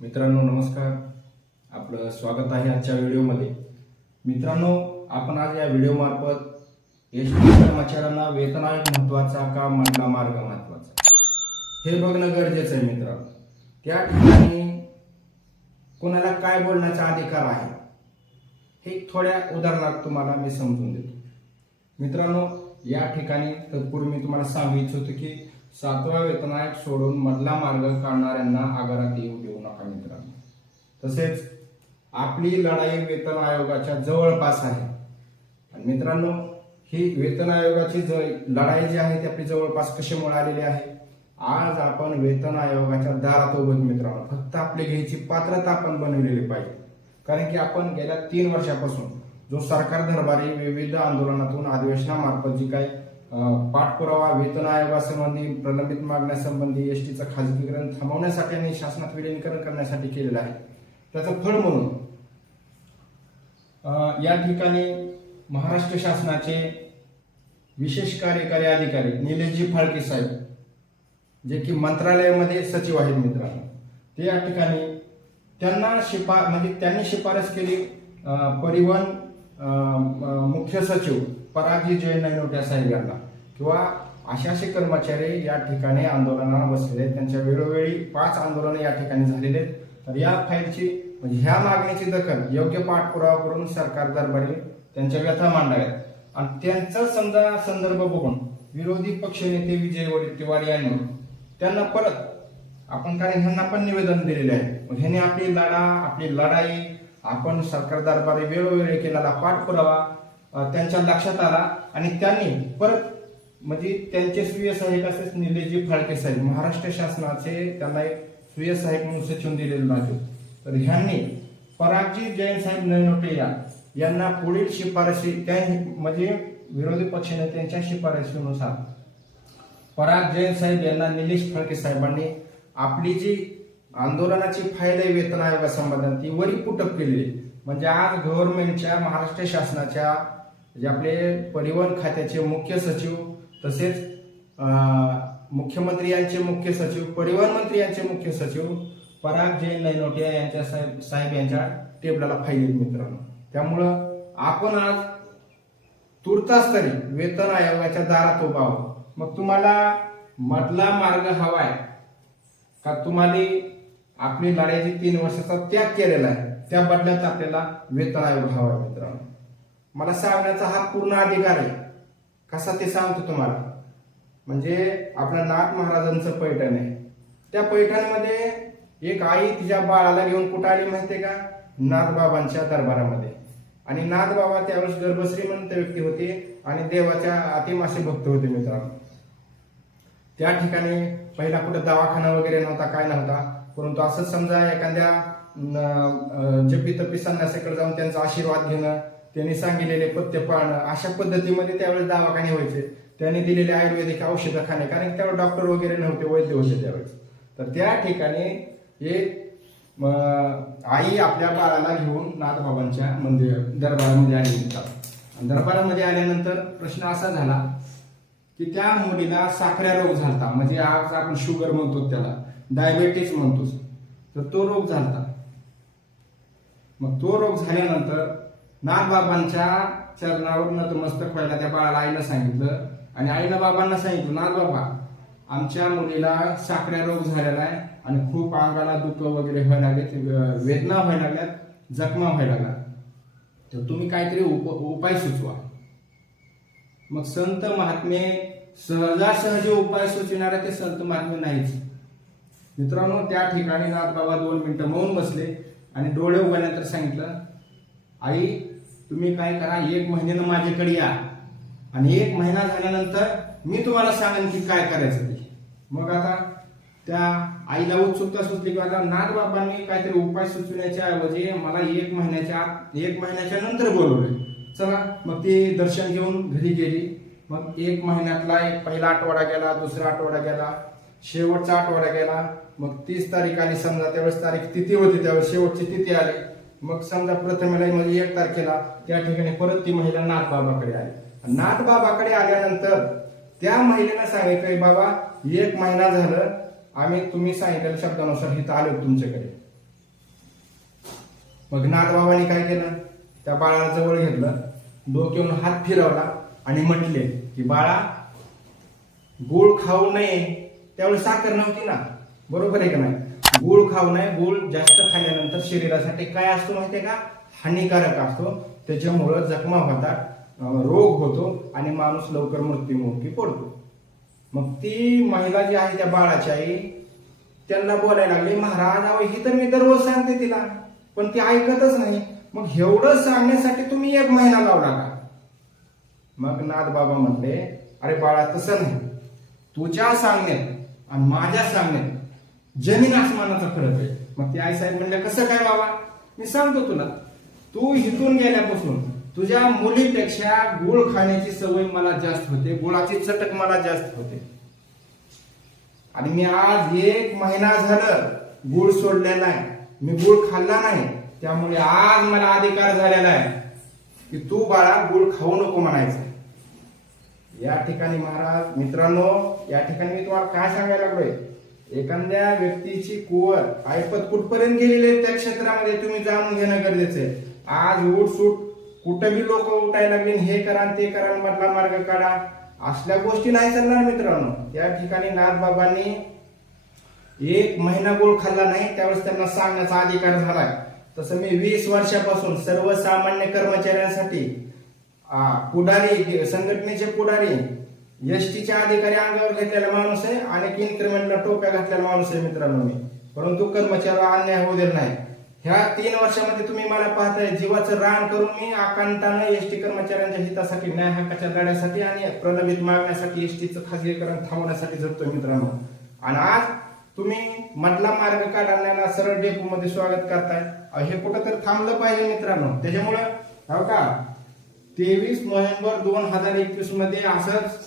मित्रांनो नमस्कार. आपलं स्वागत आहे आजच्या व्हिडिओमध्ये. मित्रांनो आपण आज या व्हिडिओमार्फत एस टी कर्मचाऱ्यांना वेतन आयोग महत्त्वाचा का मधला मार्ग महत्त्वाचा हे बघणं गरजेचं आहे मित्रांनो. त्या ठिकाणी कोणाला काय बोलण्याचा अधिकार आहे? हे थोड्या उदाहरणात तुम्हाला मी समजून देतो. मित्रांनो या ठिकाणी तत्पूर्वी मी तुम्हाला सांगू इच्छितो की सातवा वेतन आयोग सोडून मधला मार्ग काढणाऱ्यांना आगारात येऊ देऊ नका मित्रांनो. तसेच आपली लढाई वेतन आयोगाच्या जवळपास आहे. आणि मित्रांनो ही वेतन आयोगाची ज लढाई जी आहे ती आपली जवळपास कशामुळे आलेली आहे? आज आपण वेतन आयोगाच्या दारात उभत मित्रांनो. फक्त आपली घ्यायची पात्रता आपण बनवलेली पाहिजे. कारण की आपण गेल्या तीन वर्षापासून जो सरकार दरबारी विविध आंदोलनातून अधिवेशनामार्फत जी काय पाठपुरावा वेतन आयोगासंबंधी प्रलंबित मागण्यासंबंधी एस टीचं खाजगीकरण थांबवण्यासाठी आणि शासनात विलीनीकरण करण्यासाठी केलेलं आहे. त्याचं फळ म्हणून या ठिकाणी महाराष्ट्र शासनाचे विशेष कार्यकारी अधिकारी निलेशजी फाळके साहेब जे की मंत्रालयामध्ये सचिव आहेत मित्रांनो ते या ठिकाणी त्यांना शिफा म्हणजे त्यांनी शिफारस केली परिवहन मुख्य सचिव पराजी जैन नैनोट्या साहेब यांना. किंवा असे असे कर्मचारी या ठिकाणी आंदोलनाला बसलेले आहेत. त्यांच्या वेळोवेळी पाच आंदोलनं या ठिकाणी झालेले आहेत. तर या फाईलची म्हणजे ह्या मागणीची दखल योग्य पाठपुरावा करून सरकार दरबारी त्यांच्या व्यथा मांडाव्यात. आणि त्यांचा समजा संदर्भ बघून विरोधी पक्षनेते विजय वडेट्टीवार यांनी त्यांना परत आपण कारण ह्यांना पण निवेदन दिलेले आहे. मग ह्यांनी आपली लढा आपली लढाई आपण सरकार दरबारी वेळोवेळी केलेला पाठपुरावा त्यांच्या लक्षात आला आणि त्यांनी परत म्हणजे त्यांचे स्वीय सहाय्यक असेच निलेजी फाळके साहेब महाराष्ट्र शासनाचे त्यांना एक स्वीय सहाय्यक म्हणून सचिव दिलेले आहे तर ह्यांनी परागजी जैन साहेब नयनोटे यांना पुढील शिफारशी त्या म्हणजे विरोधी पक्षनेत्यांच्या शिफारशीनुसार पराग जैन साहेब यांना निलेश फळके साहेबांनी आपली जी आंदोलनाची फाईल आहे वेतन आयोगासंबंधात ती वरी पुटप केलेली. म्हणजे आज गव्हर्नमेंटच्या महाराष्ट्र शासनाच्या जे आपले परिवहन खात्याचे मुख्य सचिव तसेच मुख्यमंत्री यांचे मुख्य सचिव परिवहन मंत्री यांचे मुख्य सचिव पराग जैन लैनोटिया यांच्या साहेब साहेब यांच्या टेबलाला फाईल मित्रांनो. त्यामुळं आपण आज तुर्तास तरी वेतन आयोगाच्या दारात उभा मग तुम्हाला मधला मार्ग हवाय का तुम्हाला आपली लढाईची तीन वर्षाचा त्याग केलेला आहे त्या बदल्यात आपल्याला वेतन आयोग हवा आहे मित्रांनो. मला सांगण्याचा हा पूर्ण अधिकार आहे. कसा ते सांगतो तुम्हाला. म्हणजे आपल्या नाथ महाराजांचं पैठण आहे. त्या पैठणमध्ये एक आई तिच्या बाळाला घेऊन कुठं आली माहितीये का? नाथबाबांच्या दरबारामध्ये. आणि नाथबाबा त्यावेळेस गर्भश्रीमंत व्यक्ती होते आणि देवाच्या अतिमासे भक्त होते मित्रांनो. त्या ठिकाणी पहिला कुठं दवाखाना वगैरे नव्हता काय नव्हता. परंतु असंच समजा एखाद्या जपी तपी संन्यासाकडे जाऊन त्यांचा आशीर्वाद घेणं त्यांनी सांगितलेले पथ्य पाळणं अशा पद्धतीमध्ये त्यावेळेस दवाखाने व्हायचे. त्यांनी दिलेले आयुर्वेदिक औषधं खाणे कारण त्यावेळेस डॉक्टर वगैरे नव्हते वैद्य होते त्यावेळेस. तर त्या ठिकाणी हे आई आपल्या बाळाला घेऊन नाथबाबांच्या मंदिर दरबारामध्ये आली. होतात दरबारामध्ये आल्यानंतर प्रश्न असा झाला की त्या मुलीला साखऱ्या रोग झालता. म्हणजे आज आपण शुगर म्हणतो त्याला. डायबेटीस म्हणतो. तर तो रोग झालता. मग तो रोग झाल्यानंतर नागबाबांच्या चरणावर नतमस्तक व्हायला त्या बाळाला आईला सांगितलं. आणि आईनं बाबांना सांगितलं नागबाबा आमच्या मुलीला साखऱ्या रोग झालेला आहे आणि खूप अंगाला दुःख वगैरे व्हायला लागले वेदना व्हायला लागल्यात जखमा व्हायला लागल्या तर तुम्ही काहीतरी उप उपाय सुचवा. मग संत महात्मे सहजासहजी उपाय सुचविणारे ते संत महात्मे नाहीच. मित्रांनो त्या ठिकाणी नाथबाबा दोन मिनिटं मौन बसले आणि डोळे उघडल्यानंतर सांगितलं आई तुम्ही काय करा एक महिन्यानं माझ्याकडे या. आणि एक महिना झाल्यानंतर मी तुम्हाला सांगेन की काय करायचं ते. मग आता त्या आईला उत्सुकता सुचली की आता नाथबाबांनी काहीतरी उपाय सुचविण्याच्या ऐवजी मला एक महिन्याच्या आत एक महिन्याच्या नंतर बोलवले चला मग ती दर्शन घेऊन घरी गेली. मग एक महिन्यातला एक पहिला आठवडा गेला दुसरा आठवडा गेला शेवटचा आठवडा गेला. मग तीस तारीख आली समजा त्यावेळेस तारीख तिथी होती त्यावेळेस शेवटची तिथी आली. मग समजा प्रथमेला म्हणजे एक तारखेला त्या ठिकाणी परत ती महिला नाथबाबाकडे आली. नाथबाबाकडे आल्यानंतर त्या महिलेनं सांगितलं बाबा एक महिना झालं आम्ही तुम्ही सांगितलेल्या शब्दानुसार इथं आलो तुमच्याकडे. मग नाथबाबांनी काय केलं? त्या बाळाला जवळ घेतलं. डोक्यावरून हात फिरवला आणि म्हटले की बाळा गुळ खाऊ नये. त्यावेळी साखर नव्हती ना? बरोबर आहे का नाही? गुळ खाऊ नये. गुळ जास्त खाल्ल्यानंतर शरीरासाठी काय असतो माहितीये का? हानिकारक असतो. त्याच्यामुळं जखमा होतात रोग होतो आणि माणूस लवकर मृत्यूमुखी पडतो. मग ती महिला जी आहे त्या बाळाची आई त्यांना बोलायला लागली महाराज अहो ही तर मी दररोज सांगते तिला पण ती ऐकतच नाही. मग एवढं सांगण्यासाठी तुम्ही एक महिना लावला का? मग नाथ बाबा म्हणले अरे बाळा तसं नाही. तुझ्या सांगण्यात आणि माझ्या सांगण्यात जमीन आसमानाचा फरक आहे. मग ते आई साहेब म्हणल्या कसं काय बाबा? मी सांगतो तुला. तू इथून गेल्यापासून तुझ्या मुलीपेक्षा गुळ खाण्याची सवय मला जास्त होते गुळाची चटक मला जास्त होते. आणि मी आज एक महिना झालं गुळ सोडलेला आहे मी गुळ खाल्ला नाही. त्यामुळे आज मला अधिकार झालेला आहे की तू बाळा गुळ खाऊ नको म्हणायचं. या ठिकाणी महाराज मित्रांनो या ठिकाणी मी तुम्हाला काय सांगायला लागलोय? एखाद्या व्यक्तीची कुवत ऐपत कुठपर्यंत गेलेली आहे त्या क्षेत्रामध्ये तुम्ही जाणून घेणं गरजेचं आहे. आज उठ सूट कुठं बी लोक उठायला लागले हे करा ते करा मधला मार्ग काढा. असल्या गोष्टी नाही चालणार मित्रांनो. या ठिकाणी नाथबाबांनी एक महिना गोळ खाल्ला नाही त्यावेळेस त्यांना सांगण्याचा अधिकार झालाय. तसं मी वीस वर्षापासून सर्वसामान्य कर्मचाऱ्यांसाठी पुढारी संघटनेचे पुढारी एसटीच्या अधिकारी अंगावर घेतलेला माणूस आहे आणि इन्क्रिमेंटला टोप्या घातलेला माणूस आहे मित्रांनो मी. परंतु कर्मचाऱ्याला अन्याय होऊ देणार नाही. ह्या तीन वर्षामध्ये तुम्ही मला पाहताय जीवाचं रान करून मी आकांतानं एसटी कर्मचाऱ्यांच्या हितासाठी न्याय हक्काच्या लढ्यासाठी आणि प्रलंबित मागण्यासाठी एस टीचं थांबवण्यासाठी झटतोय मित्रांनो. आणि आज तुम्ही मधला मार्ग काढण्याला सरळ डेपो मध्ये स्वागत करताय. हे कुठं तर थांबलं पाहिजे मित्रांनो. त्याच्यामुळं हो का? तेवीस नोव्हेंबर दोन हजार एकवीसमध्ये असंच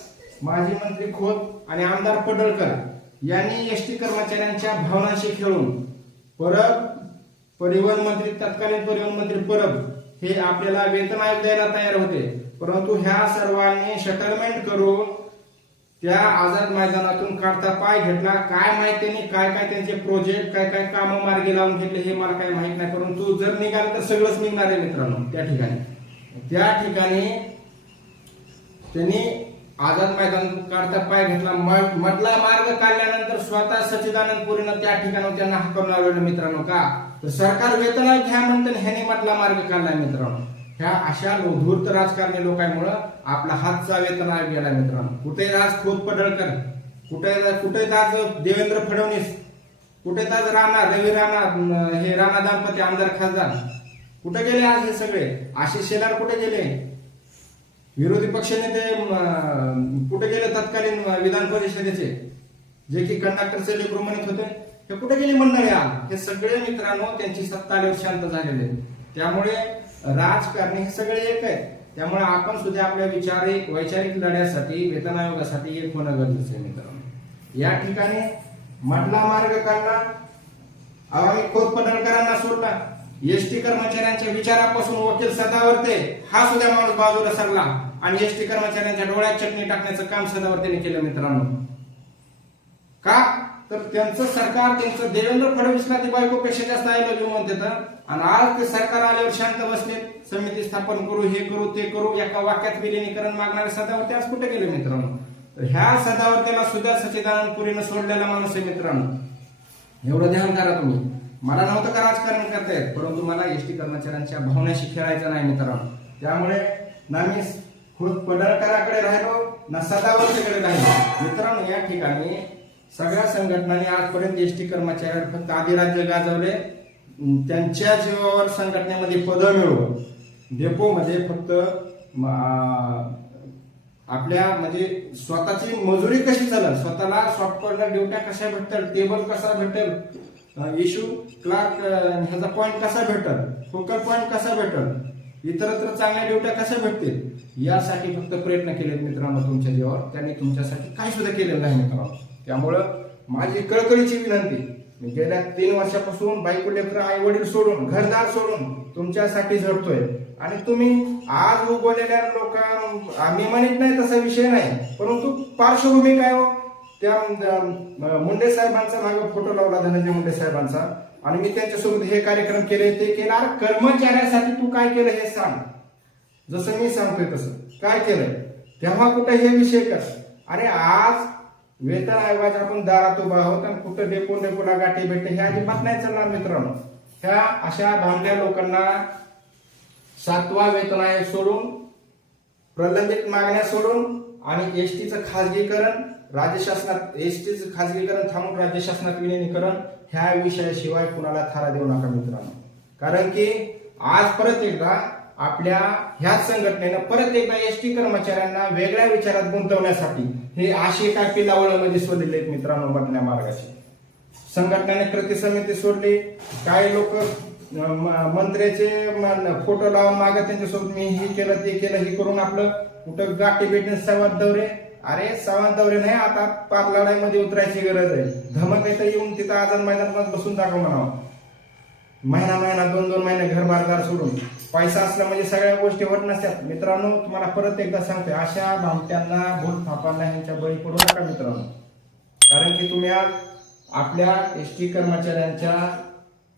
माजी मंत्री खोत आणि आमदार पडळकर यांनी एस टी कर्मचाऱ्यांच्या भावनाशी खेळून परब परिवहन मंत्री तत्कालीन परिवहन मंत्री परब हे आपल्याला वेतन आयोग द्यायला तयार होते. परंतु ह्या सर्वांनी सेटलमेंट करून त्या आझाद मैदानातून काढता पाय घेतला. काय माहिती काय काय त्यांचे प्रोजेक्ट काय काय काम मार्गी लावून घेतले हे मला काय माहीत नाही. परंतु जर निघालं तर सगळंच निघणार आहे मित्रांनो त्या ठिकाणी. त्या ठिकाणी त्यांनी आझाद मैदान काढता पाय घेतला. मधला मार्ग काढल्यानंतर स्वतः सच्चिदानंद पुरीनं त्या ठिकाणी त्यांना हाकून लावलेलं मित्रांनो का? तर सरकार वेतन घ्या म्हणतं ह्याने मधला मार्ग काढलाय मित्रांनो. ह्या अशा धूर्त राजकारणी लोकांमुळं आपला हातचा वेतन गेला मित्रांनो. कुठे राज खोत पडळकर? कुठे कुठे आज देवेंद्र फडणवीस? कुठे आज राणा रवी राणा हे राणा दाम्पत्य आमदार खासदार? कुठे गेले आज हे सगळे? आशिष शेलार कुठे गेले? विरोधी पक्षनेते कुठे गेले तत्कालीन विधान परिषदेचे? जे की कंडक्टरचे लेकरू म्हणत होते. हे कुठे गेले मंडळी आज? हे सगळे मित्रांनो त्यांची सत्ता आल्यावर शांत झालेले त्यामुळे राजकारणी हे सगळे एक आहेत. त्यामुळे आपण सुद्धा आपल्या विचारिक वैचारिक लढ्यासाठी वेतन आयोगासाठी एक होणं गरजेचं आहे मित्रांनो. या ठिकाणी मधला मार्ग काढला. आगामी खोत पडणकरांना सोडला. एसटी कर्मचाऱ्यांच्या विचारापासून वकील सदावर्ते हा सुद्धा माणूस बाजूला सरला. आणि एसटी कर्मचाऱ्यांच्या डोळ्यात चटणी टाकण्याचं काम सदावर्तेने केलं मित्रांनो. का? तर त्यांचं सरकार त्यांचं देवेंद्र फडणवीसला ते बायकोपेक्षा जास्त आयला घेऊन म्हणते आणि आज ते सरकार आल्यावर शांत बसले. समिती स्थापन करू हे करू ते करू. एका वाक्यात विलिनीकरण मागणारे सदावरती आज कुठे गेले मित्रांनो? तर ह्या सदावरतीला सुद्धा सचिदानंद पुरीनं सोडलेला माणूस आहे मित्रांनो. एवढं ध्यान करा तुम्ही. मला नव्हतं का राजकारण करता येत परंतु मला एसटी कर्मचाऱ्यांच्या भावनेशी खेळायचं नाही मित्रांनो. त्यामुळे ना मी खुद पडळकराकडे राहिलो ना सदावर्तेकडे राहिलो. मित्रांनो या ठिकाणी सगळ्या संघटनांनी आजपर्यंत एस टी कर्मचाऱ्यांवर फक्त अधिराज्य गाजवले. त्यांच्या जीवावर संघटनेमध्ये पद मिळवून डेपोमध्ये फक्त आपल्या म्हणजे स्वतःची मजुरी कशी चालेल? स्वतःला सॉफ्टवेअरला ड्युट्या कशा भेटतात? टेबल कसा भेटेल? इश्यू क्लार्क ह्याचा पॉईंट कसा भेटल? फोकल पॉईंट कसा भेटेल? इतरत्र चांगल्या ड्युट्या कशा भेटतील? यासाठी फक्त प्रयत्न केलेत मित्रांनो तुमच्या जीवावर. त्यांनी तुमच्यासाठी काही सुद्धा केलेलं नाही मित्रांनो. त्यामुळं माझी कळकळीची विनंती मी गेल्या तीन वर्षापासून बायको लेकर आई वडील सोडून घरदार सोडून तुमच्यासाठी झडतोय. आणि तुम्ही आज उगवलेल्या लोक आम्ही म्हणत नाही तसा विषय नाही परंतु पार्श्वभूमी काय हो? त्या मुंडे साहेबांचा मागे फोटो लावला धनंजय मुंडे साहेबांचा. आणि मी त्यांच्यासोबत हे कार्यक्रम केले ते केला कर्मचाऱ्यासाठी तू काय केलं हे सांग. जसं मी सांगतोय तसं. काय केलं? तेव्हा कुठं हे विषय कर. अरे आज वेतन आयोगाच्या आपण दारात उभा आहोत आणि कुठं डेपो डेपोला गाठी भेटते हे अजिबात नाही चालणार मित्रांनो. ह्या अशा भामट्या लोकांना सातवा वेतन आयोग सोडून प्रलंबित मागण्या सोडून आणि एस टीचं खाजगीकरण राज्य शासनात एस टीचं खाजगीकरण थांबून राज्य शासनात विलिनीकरण ह्या विषयाशिवाय कुणाला थारा देऊ नका मित्रांनो. कारण की आज परत एकदा आपल्या ह्याच संघटनेनं परत एकदा एस टी कर्मचाऱ्यांना वेगळ्या विचारात गुंतवण्यासाठी हे आशे टाके पिलावळमध्ये सोडलेले आहेत मित्रांनो मधल्या मार्गाचे संघटनेने कृती समिती सोडली. काही लोक मंत्र्याचे फोटो लावून मागे त्यांच्यासोबत मी हे केलं ते केलं हे करून आपलं कुठं गाठी भेटणे संवाद दौरे. अरे संवाद दौरे नाही आता पार लढाईमध्ये उतरायची गरज आहे. धमक आहे तर येऊन तिथं आझाद मैदानात बसून दाखव म्हणावं. महिना महिना दोन दोन महिने घर बारदार सोडून. पैसा असला म्हणजे सगळ्या गोष्टी होत नसतात. मित्रांनो तुम्हाला परत एकदा सांगतोय अशा भामट्यांना भूत फापांना ह्यांच्या बळी पडू नका मित्रांनो. कारण की तुम्ही आज आपल्या एस टी कर्मचाऱ्यांच्या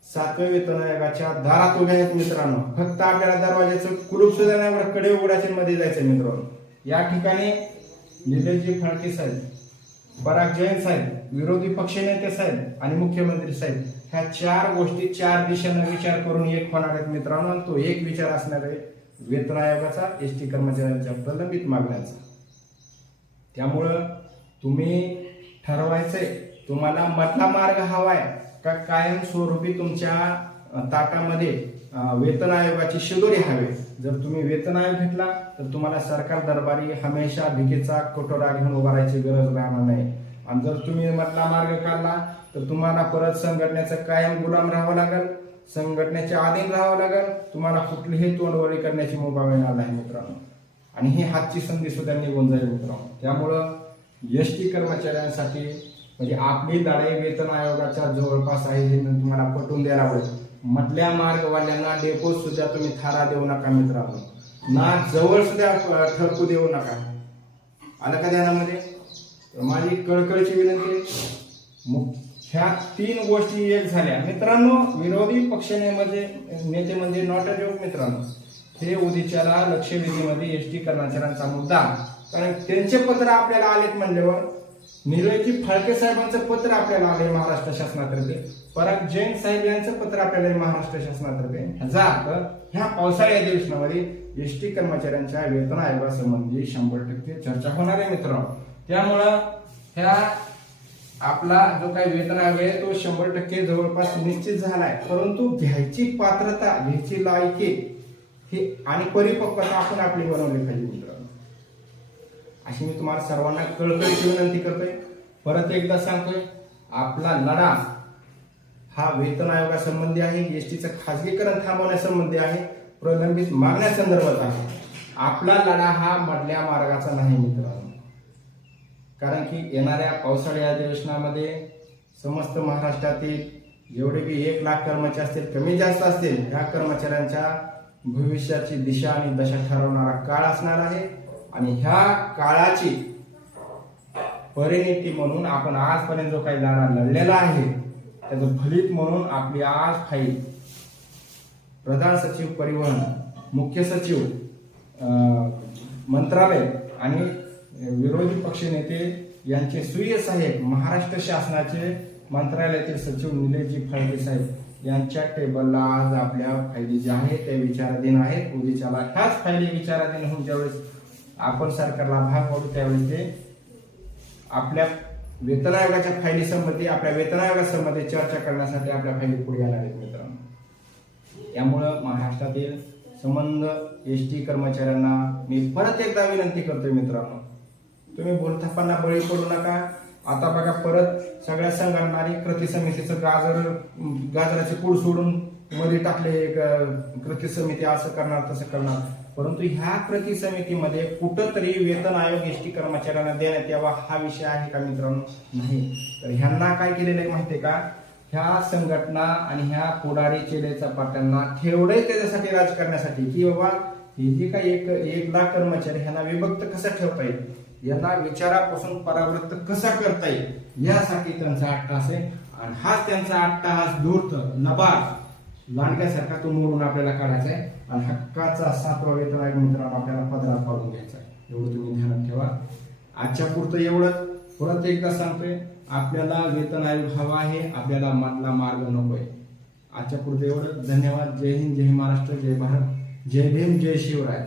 सातव्या वेतन आयोगाच्या दारात उभ्या आहेत मित्रांनो. फक्त आपल्याला दरवाजाचं कुलूप सुद्धा नाही कडे उघडायचे मध्ये जायचं मित्रांनो. या ठिकाणी निलेशजी फडके साहेब पराग जैन साहेब विरोधी पक्षनेते साहेब आणि मुख्यमंत्री साहेब ह्या चार गोष्टी चार दिशेनं विचार करून एक होणार आहेत मित्रांनो तो एक विचार असणार आहे वेतन आयोगाचा एस टी कर्मचाऱ्यांच्या प्रलंबित मागण्यांचा. त्यामुळं तुम्ही ठरवायचंय तुम्हाला मधला मार्ग हवाय का कायमस्वरूपी तुमच्या ताटामध्ये वेतन आयोगाची शिदोरी हवे. जर तुम्ही वेतन आयोग घेतला तर तुम्हाला सरकार दरबारी हमेशा भिकेचा कटोरा घेऊन उभारायची गरज राहणार नाही. आणि जर तुम्ही मधला मार्ग काढला तर तुम्हाला परत संघटनेचं कायम गुलाम राहावं लागेल. संघटनेच्या अधीन राहावं लागेल. तुम्हाला कुठलीही तोंडवळी करण्याची मुभा मिळणार नाही मित्रांनो. आणि ही हातची संधी सुद्धा निघून जाईल मित्रांनो. त्यामुळं एस टी कर्मचाऱ्यांसाठी म्हणजे आपली लढाई वेतन आयोगाच्या जवळपास आहे हे तुम्हाला पटवून द्यायला पाहिजे मधल्या मार्गवाल्यांना डेपो सुद्धा तुम्ही थारा देऊ नका मित्रांनो. ना जवळ सुद्धा ठरकू देऊ नका. आलं का ध्यानामध्ये? माझी कळकळीची विनंती आहे. ह्या तीन गोष्टी एक झाल्या. मित्रांनो विरोधी पक्षनेमध्ये म्हणजे, नेते म्हणजे नॉट अ जोक मित्रांनो. हे उदिच्याला लक्षवेधीमध्ये एस टी कर्मचाऱ्यांचा मुद्दा. कारण त्यांचे पत्र आपल्याला आलेत म्हणल्यावर निरोजी फाळके साहेबांचं पत्र आपल्याला आले महाराष्ट्र शासनातर्फे. पराग जैन साहेब यांचं पत्र आपल्याला महाराष्ट्र शासनातर्फे. ह्याचा अर्थ ह्या पावसाळी अधिवेशनामध्ये एस टी कर्मचाऱ्यांच्या वेतन आयोगासंबंधी शंभर टक्के चर्चा होणार आहे मित्रांनो. त्यामुळं ह्या आपला जो काही वेतन आयोग आहे तो शंभर टक्के जवळपास निश्चित झालाय. परंतु घ्यायची पात्रता घ्यायची लायकी हे आणि परिपक्वता आपण आपली बनवली पाहिजे मित्रांनो. अशी मी तुम्हाला सर्वांना कळकळीची विनंती करतोय. परत एकदा सांगतोय आपला लढा हा वेतन आयोगासंबंधी आहे एसटीचं खाजगीकरण थांबवण्यासंबंधी आहे प्रलंबित मागण्यासंदर्भात आहे. आपला लढा हा मधल्या मार्गाचा नाही मित्रांनो. कारण की येणाऱ्या पावसाळी अधिवेशनामध्ये समस्त महाराष्ट्रातील जेवढे बी एक लाख कर्मचारी असतील कमी जास्त असतील ह्या कर्मचाऱ्यांच्या भविष्याची दिशा आणि दशा ठरवणारा काळ असणार आहे. आणि ह्या काळाची परिणिती म्हणून आपण आजपर्यंत जो काही लढा लढलेला आहे त्याचं फलित म्हणून आपली आज फाईल. प्रधान सचिव परिवहन मुख्य सचिव मंत्रालय आणि विरोधी पक्षनेते यांचे सुय साहेब महाराष्ट्र शासनाचे मंत्रालयातील सचिव निलेशजी फायदे साहेब यांच्या टेबलला आज आपल्या फायदे जे आहेत ते विचाराधीन आहेत. उद्याच्याला ह्याच फायदे विचाराधीन होऊन ज्यावेळेस आपण सरकारला भाग पडू त्यावेळेस ते आपल्या वेतन आयोगाच्या फायली संबंधी आपल्या वेतन आयोगासंबंधी चर्चा करण्यासाठी आपल्या फायली पुढे येणार आहेत मित्रांनो. यामुळं महाराष्ट्रातील संबंध एस टी कर्मचाऱ्यांना मी परत एकदा विनंती करतोय मित्रांनो. तुम्ही बोलथापांना बळी पडू नका. आता बघा परत सगळ्या संघटनांनी कृती समितीचं गाजर गाजराचे पूड सोडून मध्ये टाकले एक कृती समिती असं करणार तसं करणार. परंतु ह्या कृती समितीमध्ये कुठंतरी वेतन आयोग एस टी कर्मचाऱ्यांना देण्यात यावा हा विषय आहे का मित्रांनो? नाही. तर ह्यांना काय केलेलं आहे माहितीये का? ह्या संघटना आणि ह्या पुढारी चेलेचा पाट्यांना ठेवलंय त्याच्यासाठी राजकारणासाठी की बाबा हे जे काही एक एक लाख कर्मचारी ह्यांना विभक्त कसं ठेवता येईल? यांना विचारापासून परावृत्त कसा करता येईल? यासाठी त्यांचा अट्टहास आहे. आणि हाच त्यांचा अट्टहास धूर्त लबाड लांडग्यासारखा तो मोडून आपल्याला काढायचा आहे. आणि हक्काचा सातवा वेतन आयोग मित्रांनो आपल्याला पदरात पाडून घ्यायचा आहे. एवढं तुम्ही ध्यानात ठेवा. आजच्या पुरतं एवढंच. परत एकदा सांगतोय आपल्याला वेतन आयोग हवा आहे. आपल्याला मधला मार्ग नकोय. आजच्या पुरतं एवढं धन्यवाद. जय हिंद जय महाराष्ट्र जय भारत. जय भीम जय शिवराय.